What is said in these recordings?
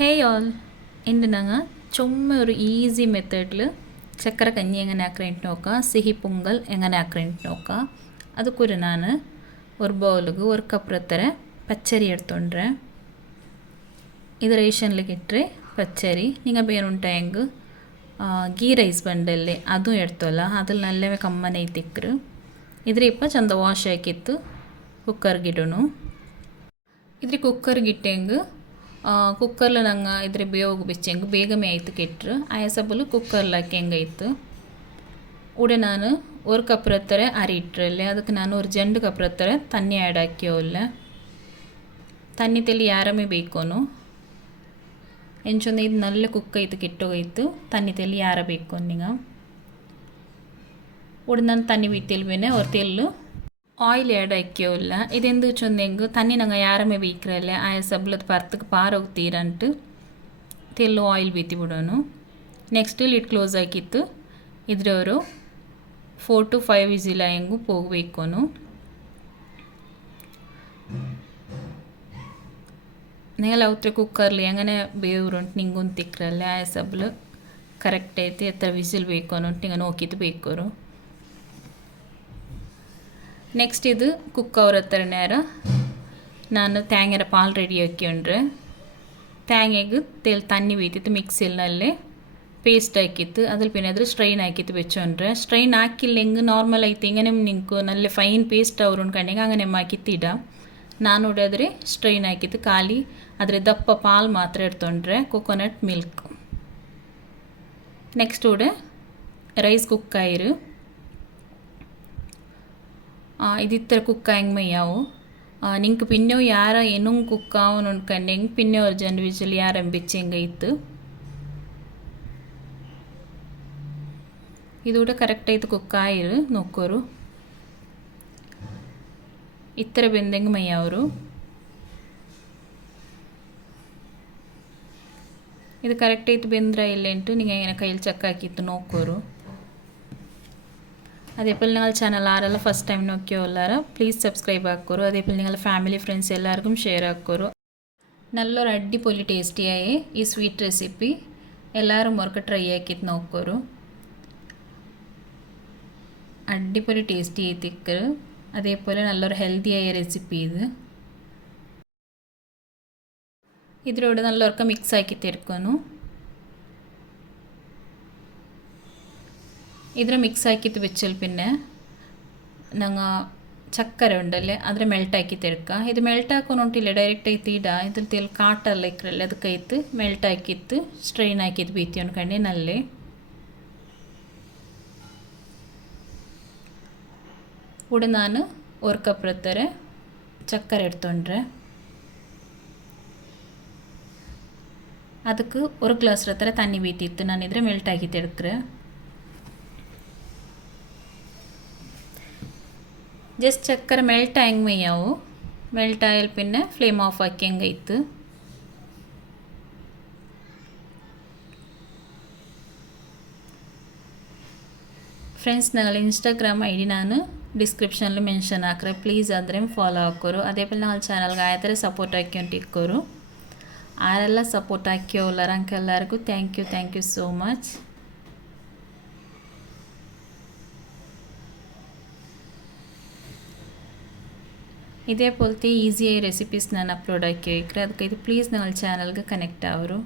ഹേ all ഇന്ന് ഞങ്ങൾ ചുമ്മാ ഒരു ഈസി മെത്തേഡിൽ ചക്കര കഞ്ഞി എങ്ങനെ ആക്കിയിട്ട് നോക്കാം. സിഹി പൊങ്കൽ എങ്ങനെ ആക്കിയിട്ട് നോക്കാം. ಅದಕ್ಕೂರು ನಾನು ഒരു ಬೌಲಿಗೆ ഒരു ಕಪ್ ಹತ್ರ ಪಚ್ಚರಿ എടുത്തോണ്ടേ. ഇത് റേഷനിലേക്ക് ഇട്ടರೆ പച്ചരി നിങ്ങൾ ಬೇರುಂಟಾಯಂಗೆ ಗೀ ರೈಸ್ ಬಂಡಲ್ಲಿ ಅದು ಎಡ್ತಲ್ಲ ಅದ್ರಲ್ಲಿ ನಲ್ಲವೇ ಕಮ್ಮನೆ ಐತಿಕ್ರು. ಇದ್ರೆ ಇಪ್ಪ ಚಂದ ವಾಶ್ ಹಾಕಿತ್ತು ಕುಕ್ಕರ್ಗೆ ಇಡೋಣ. ಇದ್ರೆ ಕುಕ್ಕರ್ಗೆ ಇಟ್ಟಂಗೆ ಕುಕ್ಕರ್ಲ ನಂಗೆ ಇದ್ರೆ ಬೇವು ಬಿಚ್ಚಂಗೆ ಬೇಗಮೇ ಆಯ್ತು ಕೆಟ್ಟರು ಆಯಸಬ್ಬಲು ಕುಕ್ಕರ್ಲ ಹಾಕಿ ಹೆಂಗಾಯ್ತು ಉಡೆ ನಾನು ஒரு கப் ரத்தரை அரி இட்டுறல்ல அதுக்கு நான் ஒரு ஜெண்டு கப் ரத்தரை தண்ணி ஆட் ಹಾಕಿಯೋಲ್ಲ. ತಣ್ಣಿ ತೆಲಿ ಯಾರಮೇ ಬೇಕೋನು ಎಂಚೊಂದು ಇದು ನಲ್ಲ ಕುಕ್ ಐತು ಕೆಟ್ಟೋಗೈತು ತಣ್ಣಿ ತೆಲಿ ಯಾರ ಬೇಕು ನಿಂಗ ಉಡೆ ನಾನು ತಣ್ಣಿ ಬಿಟ್ಟೆಲ್ ಬೇನೆ ಅವ್ರ ತೆಲ್ಲು ಆಯಿಲ್ ಆ್ಯಡ್ ಹಾಕಿಯೋಲ್ಲ. ಇದೆಂದು ಚೊಂದೆಂಗು ತಣ್ಣಿ ನಂಗೆ ಯಾರಮೇ ಬೇಕ್ರಲ್ಲ ಆಯ ಸಬ್ಲದ ಪರ್ತಕ್ಕೆ ಪಾರ ಹೋಗ್ತೀರಂಟು ತೆಲ್ಲು ಆಯಿಲ್ ಬೀತಿ ಬಿಡೋನು. ನೆಕ್ಸ್ಟ್ ಲಿಡ್ ಕ್ಲೋಸ್ ಹಾಕಿತ್ತು ಇದ್ರವರು 4 to 5 ವಿಸಿಲ್ ಹೆಂಗು ಹೋಗ್ಬೇಕೋನು. ನೆಲ ಅವತ್ರೆ ಕುಕ್ಕರ್ಲಿ ಹೆಂಗನೆ ಬೇವ್ರುಂಟು ನಿಂಗೊಂದು ತಿಕ್ರಲ್ಲ ಆಯ ಸಬ್ಲು ಕರೆಕ್ಟ್ ಐತಿ ಎತ್ತರ ವಿಸಿಲ್ ಬೇಕೋನು ಹಿಂಗೆ ನೋಕಿದ್ದು ಬೇಕೋರು. ನೆಕ್ಸ್ಟ್ ಇದು ಕುಕ್ ಅವ್ರ ಹತ್ರ ನೇರ ನಾನು ತೇಂಗರ ಪಾಲ್ ರೆಡಿ ಹಾಕ್ಕೊಂಡ್ರೆ ತೇಂಗೆಗೆ ತೆಲ್ ತಣ್ಣಿ ಬೀತಿತ್ತು ಮಿಕ್ಸಿಲ್ನಲ್ಲೇ ಪೇಸ್ಟ್ ಹಾಕಿತ್ತು ಅದ್ರಲ್ಲಿ ಪಿನ್ನಾದ್ರೆ ಸ್ಟ್ರೈನ್ ಹಾಕಿತ್ತು ಬೆಚ್ಚೊಂಡ್ರೆ ಸ್ಟ್ರೈನ್ ಹಾಕಿಲ್ಲ ಹೆಂಗೆ ನಾರ್ಮಲ್ ಐತಿ ಹಿಂಗೆ ನಿಂಕು ನಲ್ಲೆ ಫೈನ್ ಪೇಸ್ಟ್ ಅವ್ರು ಉಂಡ್ಕಂಡು ಹಂಗೆ ಹಾಕಿತ್ತಿಡ ನಾನು ಹೊಡೆದ್ರೆ ಸ್ಟ್ರೈನ್ ಹಾಕಿತ್ತು ಖಾಲಿ ಆದರೆ ದಪ್ಪ ಪಾಲ್ ಮಾತ್ರ ಎಡ್ತೊಂಡ್ರೆ ಕೊಕೊನಟ್ ಮಿಲ್ಕ್. ನೆಕ್ಸ್ಟ್ ಉಡೆ ರೈಸ್ ಕುಕ್ ಆಯಿರು ಇದಿತ್ತರ ಕುಕ್ಕ ಹೆಂಗೆ ಮೈಯಾವು ನಿಂಗೆ ಪಿನ್ನೋ ಯಾರ ಏನೂ ಕುಕ್ಕ ಅವನು ಉಂಡ್ಕಂಡು ಹೆಂಗೆ ಪಿನ್ನೋ ಅವ್ರ ಜನ ವಿಜಲ್ ಯಾರ ಬಿಚ್ಚಿ ಹೆಂಗೆ ಇತ್ತು ಇದು ಕೂಡ ಕರೆಕ್ಟ್ ಆಯ್ತು ಕುಕ್ಕ ಆಯಿರು ನೋಕೋರು ಇತ್ತರ ಬೆಂದಂಗೆ ಮೈಯವರು. ಇದು ಕರೆಕ್ಟ್ ಆಯ್ತು ಬೆಂದ್ರ ಇಲ್ಲೆಂಟು ನಿಂಗೆ ಹೆಂಗೆ ಕೈಲಿ ಚಕ್ಕ ಹಾಕಿತ್ತು ನೋಕೋರು. അതേപോലെ നിങ്ങൾ ചാനൽ ആരെല്ലാം ഫസ്റ്റ് ടൈം നോക്കിയോല്ലാര പ്ലീസ് സബ്സ്ക്രൈബ് ആക്കോರು. അതേപോലെ നിങ്ങളുടെ ഫാമിലി ഫ്രണ്ട്സ് എല്ലാവർക്കും ഷെയർ ആക്കോರು. നല്ലൊരു അടിപൊളി ടേസ്റ്റിയായ ഈ സ്വീറ്റ് റെസിപ്പി എല്ലാവരും ഒർക്ക് ട്രൈ ആക്കിയിട്ട് നോക്കോರು. അടിപൊളി ടേസ്റ്റി ആയിത്തിക്കറ് അതേപോലെ നല്ലൊരു ഹെൽത്തിയായ റെസിപ്പി ഇത്. ഇതിലൂടെ നല്ലവർക്ക് മിക്സ് ആക്കി തീർക്കുന്നു. ഇതിനെ മിക്സ് ആക്കിയിട്ട് വെച്ചാൽ പിന്നെ ഞങ്ങൾ ചക്കര ഉണ്ടല്ലേ അതിൽ മെൽട്ടാക്കി തീർക്കുക. ഇത് മെൽട്ടാക്കൊണ്ടില്ല ഡയറക്റ്റ് ആയിട്ട് ഇടുക ഇതിൽ തെൽ കാട്ടല്ല ഇക്കറല്ലേ ಅದಕ್ಕೈತು ಮೆಲ್ಟಾಕಿತ್ತು ಸ್ಟ್ರೈನ್ ಹಾಕಿದ್ದು ಬೀತಿ ಅನ್ಕಂಡು ನಲ್ಲೇ ಉಡೆ ನಾನು ஒரு கப் ರತ್ತರ ಚಕ್ಕರೆ ಎಡ್ತೊಂಡ್ರೆ ಅದಕ್ಕೆ ஒரு ಗ್ಲಾಸ್ ರತ್ತರ ತಣ್ಣಿ ಬೀತಿತ್ತು ನಾನು ಇದ್ರೆ ಮೆಲ್ಟಾಗಿ ತೆಡ್ಕ್ರೆ ಜಸ್ಟ್ ಚಕ್ಕರೆ ಮೆಲ್ಟ್ ಹೆಂಗೆ ಮೇಯವು ಮೆಲ್ಟ್ ಆಯಲ್ ಪಿನ್ನೆ ಫ್ಲೇಮ್ ಆಫ್ ಹಾಕಿ ಹೆಂಗೈತು. ಫ್ರೆಂಡ್ಸ್ ഞങ്ങളുടെ ഇൻസ്റ്റാഗ്രാം ഐ ഡി ನಾನು ಡಿಸ್ಕ್ರಿಪ್ಷನಲ್ಲಿ ಮೆನ್ಷನ್ ಹಾಕ್ರೆ ಪ್ಲೀಸ್ ಆದರೆ ಫಾಲೋ ಹಾಕೋರು. അതേപോലെ ഞങ്ങൾ ಚಾನಲ್ಗೆ ಆಯ್ತಾರೆ ಸಪೋರ್ಟ್ ಹಾಕ್ಕೊಂಡಿಕ್ಕೋರು. ಆರೆಲ್ಲ ಸಪೋರ್ಟ್ ಹಾಕಿಯೋಲ್ಲರ ಅಂಕೆಲ್ಲರಿಗೂ ಥ್ಯಾಂಕ್ ಯು ಸೋ ಮಚ್. ഇതേപോലത്തെ ഈസിയായ റെസിപ്പീസ് ഞാൻ അപ്ലോഡ് ആക്കി വയ്ക്കുക. അതൊക്കെ ഇത് പ്ലീസ് ഞങ്ങൾ ചാനലിൽ കണക്റ്റ് ആവരു.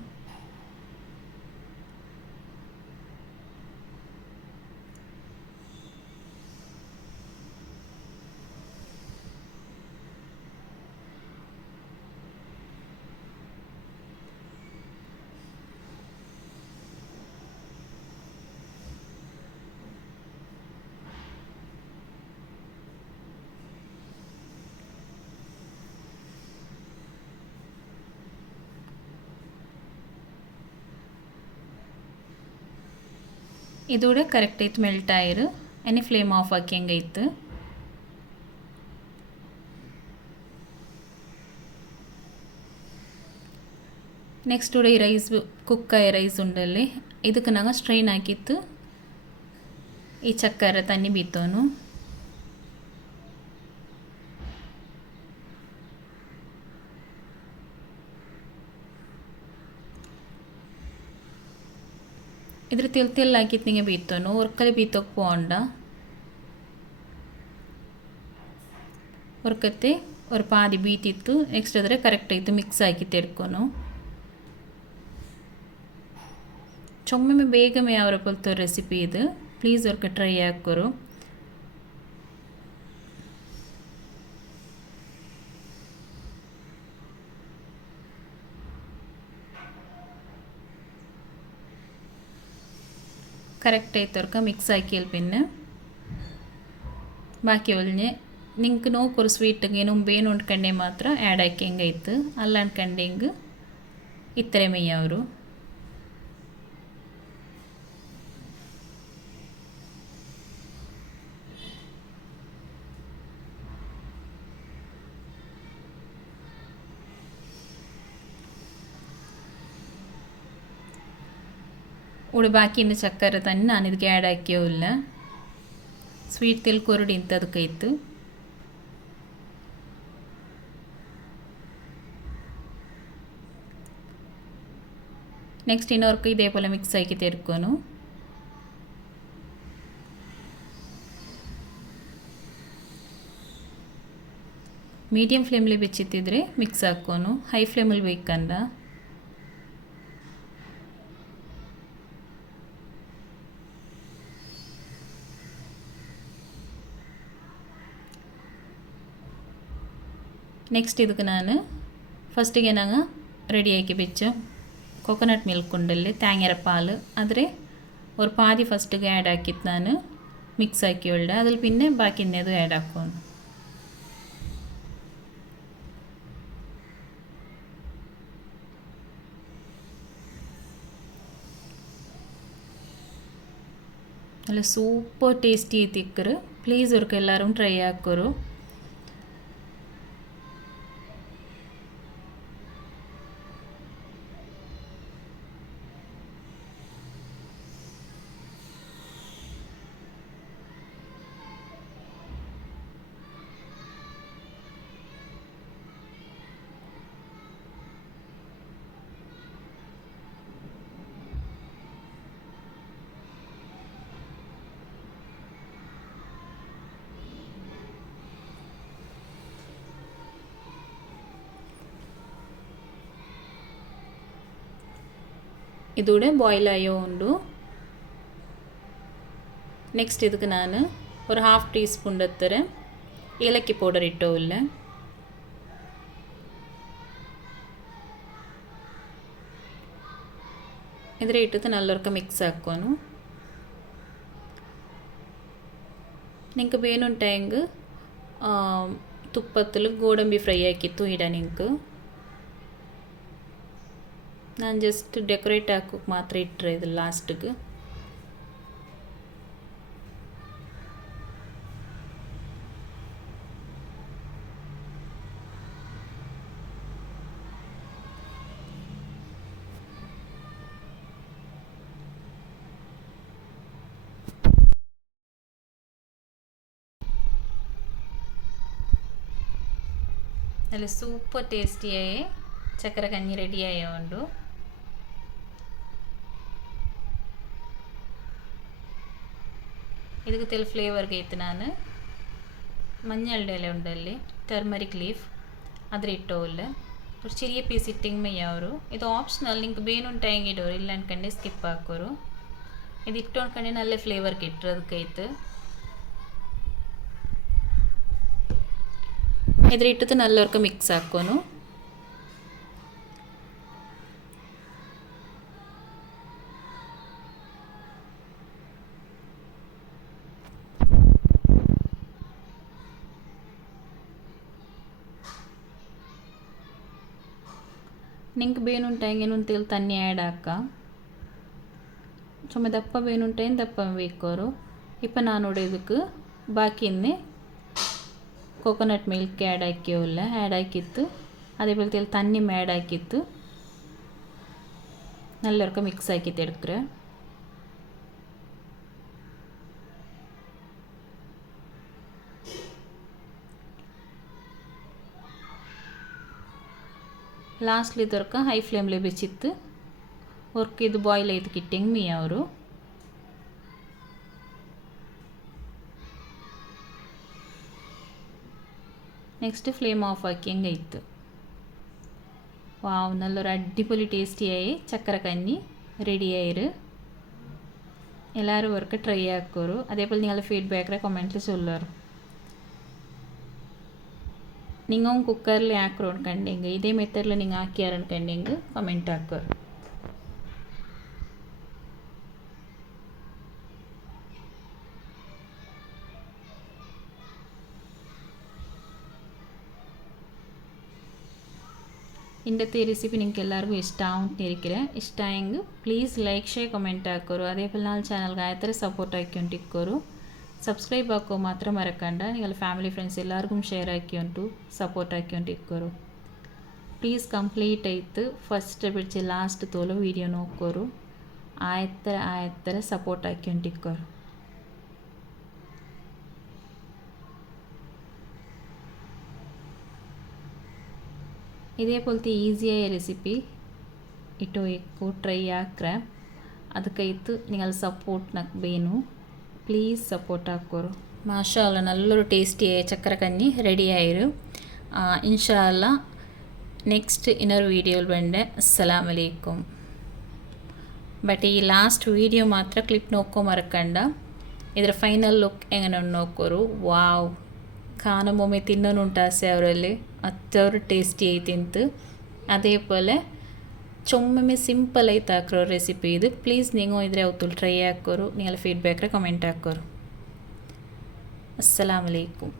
ಇದೂടെ ಕರೆಕ್ಟ್ ಐತೆ ಮೆಲ್ಟ್ ಆಯಿರು ಎನಿ ಫ್ಲೇಮ್ ಆಫ್ ಹಾಕಿ ಹೆಂಗೈತು. ನೆಕ್ಸ್ಟ್ ಈ ರೈಸ್ ಕುಕ್ಕಾಯ ರೈಸ್ ಉಂಡಲ್ಲಿ ಇದಕ್ಕೆ ನಂಗೆ ಸ್ಟ್ರೈನ್ ಹಾಕಿತ್ತು ಈ ಚಕ್ಕರೆ ತಣ್ಣಿ ಬೀತೋನು. ಇದ್ರ ತೆಲ್ಲಾಕಿತ್ನಿಗೆ ಬೀತೋನು ಒರ್ಕಲೆ ಬೀತೋಕೆ പോണ്ട ಒರ್ಕತ್ತೆ ഒരു പാതി ബീത്തിತ್ತು ನೆಕ್ಸ್ಟ್ ಆದರೆ ಕರೆಕ್ಟ್ ಆಯಿತು ಮಿಕ್ಸ್ ಆಗಿ ತೆರ್ಕೊನು ಚೊಮ್ಮೆ ಬೇಗನೆ ಅವರ ಪೊಲ್ತ ರೆಸಿಪಿ ಇದು ಪ್ಲೀಸ್ ಒರ್ಕ ಟ್ರೈ ಹಾಕೋರು ಕರೆಕ್ಟ್ ಆಯ್ತರ್ಕ ಮಿಕ್ಸ್ ಹಾಕಿ പിന്നെ ബാക്കി ഒളിഞ്ഞ് നിങ്ങൾക്ക് നോക്കൊരു സ്വീറ്റ് ഇങ്ങനെ മുമ്പേನು ಉಂಡ್ಕಂಡೆ ಮಾತ್ರ ಆ್ಯಡ್ ಹಾಕಿ ಹೆಂಗೈತು ಅಲ್ಲ ಅನ್ಕಂಡೆಂಗೆ ಇತ್ತರೆ ಮೇಯವರು ಉಳಿ ಬಾಕಿ ಇನ್ನು ಚಕ್ಕರೆ ತಂದು ನಾನು ಇದಕ್ಕೆ ಆ್ಯಡ್ ಹಾಕಿಯವಿಲ್ಲ ಸ್ವೀಟ್ ತೆಲ್ ಕೊರಡಿ ಇಂಥದಕ್ಕೈತು ನೆಕ್ಸ್ಟ್ ಇನ್ನೊರ್ಕು ಇದೇ ಪೋಲೆ ಮಿಕ್ಸ್ ಆಗಿ ತೆರ್ಕೊನು ಮೀಡಿಯಂ ಫ್ಲೇಮ್ಲಿ ಬೆಚ್ಚಿತ್ತಿದ್ರೆ ಮಿಕ್ಸ್ ಹಾಕೋನು ಹೈ ಫ್ಲೇಮಲ್ಲಿ ಬೇಕಂದ ನೆಕ್ಸ್ಟ್ ಇದಕ್ಕೆ ನಾನು ಫಸ್ಟಿಗೆ ನಾನು ರೆಡಿಯಾಗಿ ಬೆಚ್ಚ ಕೋಕೋನಟ್ ಮಿಲ್ಕ್ ಉಂಡಲ್ಲಿ ತೇಂಗೆರ ಪಾಲು ಆದರೆ ഒരു പാതി ഫസ്റ്റ് ആഡ് ആക്കിയിട്ട് ഞാൻ മിക്സ് ആക്കി ഉള്ളത് അതിൽ പിന്നെ ബാക്കി ഇന്നത് ആഡ് ആക്കും നല്ല സൂപ്പർ ടേസ്റ്റി തിക്കറ് പ്ലീസ് അവർക്ക് എല്ലാവരും ട്രൈ ആക്കോರು ಇದೂಡೆ ಬಾಯ್ಲ್ ಆಯೋ ಉಂಡು ನೆಕ್ಸ್ಟ್ ಇದಕ್ಕೆ ನಾನು ഒരു ಹಾಫ್ ಟೀ ಸ್ಪೂನ್ ಹತ್ತಿರ ಏಲಕ್ಕಿ ಪೌಡರ್ ಇಟ್ಟೋಲ್ಲ ಇದ್ರೆ ಇಟ್ಟಿದ್ದು ನಲ್ಲೊರ್ಕ ಮಿಕ್ಸ್ ಹಾಕೋನು ನಿಂಗೆ ಬೇನುಂಟಾಯಂಗೆ ತುಪ್ಪತ್ತಲು ಗೋಡಂಬಿ ಫ್ರೈ ಹಾಕಿತ್ತು ಇಡ ನಿಂಗೆ ನಾನು ಜಸ್ಟ್ ಡೆಕೋರೇಟ್ ಹಾಕೋಕೆ ಮಾತ್ರ ಇಟ್ಟರೆ ಇದು ಲಾಸ್ಟಿಗೆ നല്ല സൂപ്പർ ടേസ്റ്റിയായ ചക്കര കഞ്ഞി റെഡി ആയതുകൊണ്ട് ಇದಕ್ಕೆ ತೆಲ್ ಫ್ಲೇವರ್ಗೆ ಐತೆ ನಾನು മഞ്ഞളുടെ ഇല ഉണ്ടല്ലേ ടർമറിക് ലീഫ് അതിൽ ഇട്ടോല്ല ഒരു ചെറിയ പീസ് ഇട്ടിങ് മെയ്യാവರು ಇದು ಆಪ್ಷನಲ್ ನಿಂಗೆ ಬೇನುಂಟಾಯಂಗೆ ಇಡೋರು ಇಲ್ಲ ಅನ್ಕಂಡೆ ಸ್ಕಿಪ್ ಹಾಕೋರು ಇದು ಇಟ್ಟು ಅನ್ಕಂಡೆ നല്ല ಫ್ಲೇವರ್ಗೆ ಇಟ್ಟರು ಅದಕ್ಕೈತೆ ಇದ್ರ ಇಟ್ಟದ್ದು ನಲ್ಲವರ್ಕ ಮಿಕ್ಸ್ ಹಾಕೋನು ನಿಂಗೆ ಬೇನುಂಟಾಯಂಗೆ ತೇಲ್ ತನ್ನಿ ಆ್ಯಡ್ ಹಾಕ ಚೊಮ್ಮೆ ದಪ್ಪ ಬೇನುಂಟಾಯನ್ ದಪ್ಪ ಬೇಕೋರು ಇಪ್ಪ ನಾನು ಇದಕ್ಕೆ ಬಾಕಿನ್ನೆ ಕೋಕೋನಟ್ ಮಿಲ್ಕ್ ಆ್ಯಡ್ ಹಾಕಿಯಲ್ಲ ಆ್ಯಡ್ ಹಾಕಿತ್ತು അതേപോലെ തേൽ തന്നിയും ആഡ് ആക്കിയിട്ട് നല്ലവർക്ക് മിക്സ് ആക്കിയിട്ട് എടുക്കുക ಲಾಸ್ಟ್ಲಿ ಇದಕ್ಕೆ ಹೈ ಫ್ಲೇಮ್ಲಿ ಬೆಚ್ಚಿತ್ತು ಒರ್ಕ್ ಇದು ಬಾಯ್ಲ್ ಐದು ಕಿಟ್ಟಂಗೆ ಮೀ ಅವರು നെക്സ്റ്റ് ഫ്ലെയിം ഓഫ് ആക്കിയെങ്കിൽ ഇತ್ತು. വാവ്, നല്ലൊരു അടിപൊളി ടേസ്റ്റിയായി ചക്കരക്കഞ്ഞി റെഡിയായിരു. എല്ലാവരും അവർക്ക് ട്രൈ ആക്കോರು. അതേപോലെ നിങ്ങളുടെ ഫീഡ്ബാക്ക് കമൻറ്റിൽ ചൊല്ലോರು. നിങ്ങൾ കുക്കറിൽ ആക്കോ അನ್ಕಂಡೆಂಗೆ ಇದೇ ಮೆಥಡ್ல നിങ്ങൾ ആക്കിയാರು ಅನ್ಕಂಡೆಂಗೆ ಕಮೆಂಟ್ ಹಾಕೋರು. ഇന്നത്തെ റെസിപ്പി നിങ്ങൾക്ക് എല്ലാവർക്കും ഇഷ്ടമാവുന്നിരിക്കರೆ. ഇഷ്ടമായെങ്കിൽ പ്ലീസ് ലൈക്ക് ഷെയർ ಕಮೆಂಟ್ ಹಾಕೋರು. അതേപോലെ ನಮ್ಮ ಚಾನಲ್ಗೆ ಆಯ್ತರೆ ಸಪೋರ್ಟ್ ಹಾಕಿಕೊಂಡಿಕ್ಕೋರು. ಸಬ್ಸ್ಕ್ರೈಬ್ ಹಾಕೋ ಮಾತ್ರ ಮರಕಂಡ നിങ്ങൾ ಫ್ಯಾಮಿಲಿ ಫ್ರೆಂಡ್ಸ್ ಎಲ್ಲರಿಗೂ ಶೇರ್ ಹಾಕಿಕೊಂಡು ಸಪೋರ್ಟ್ ಹಾಕಿಕೊಂಡಿಕ್ಕೋರು. ಪ್ಲೀಸ್ ಕಂಪ್ಲೀಟ್ ಆಯ್ತು ಫಸ್ಟ್ ಬಿಡಿಸಿ ಲಾಸ್ಟ್ ತೋಲು ವೀಡಿಯೋ ನೋಡ್ಕೋರು. ಆಯ್ತರ ಸಪೋರ್ಟ್ ಹಾಕಿಕೊಂಡಿಕ್ಕೋರು. ഇതേപോലത്തെ ഈസിയായ റെസിപ്പി ഇട്ടോയ്ക്കോ ട്രൈ ആക്ರೆ. ಅದಕ್ಕೈತು നിങ്ങൾ സപ്പോർട്ട് నాకు ಬೇನು. Please support ആക്കോರು. മാഷാ അല്ലാ, നല്ലൊരു ടേസ്റ്റിയായ ചക്കരക്കഞ്ഞി റെഡി ആയിരു. ഇൻഷാ അല്ലാ നെക്സ്റ്റ് ഇന്നൊരു വീഡിയോയിൽ ಬಂದೆ. ಅಸ್ಸಲಾಮು ಅಲೈಕುಂ. ಬಟ್ ಈ ಲಾಸ್ಟ್ ವಿಡಿಯೋ ಮಾತ್ರ ಕ್ಲಿಪ್ ನೋಡ್ಕೊ ಮರಕಂಡ. ಇದರ ಫೈನಲ್ ಲುಕ್ എങ്ങനെ നോക്കോರು. ವಾವ್, കാണുമ്പോൾ തിന്നോനുണ്ട് ആಸೆ ಅವರಲ್ಲಿ. ಅತ್ತವರು ಟೇಸ್ಟಿ ಐತಿಂತು. അതേപോലെ ചുമ്മാ സിമ്പിൾ ആയിട്ട് ആക്കോ റെസിപ്പി ഇത്. പ്ലീസ് നിങ്ങൾ ഇതിൽ അവത്തുൽ ട്രൈ ആക്കോರು. നിങ്ങളുടെ ഫീഡ്ബാക്ക് കമൻറ്റ് ആക്കോರು. അസ്സലാമു അലൈക്കും.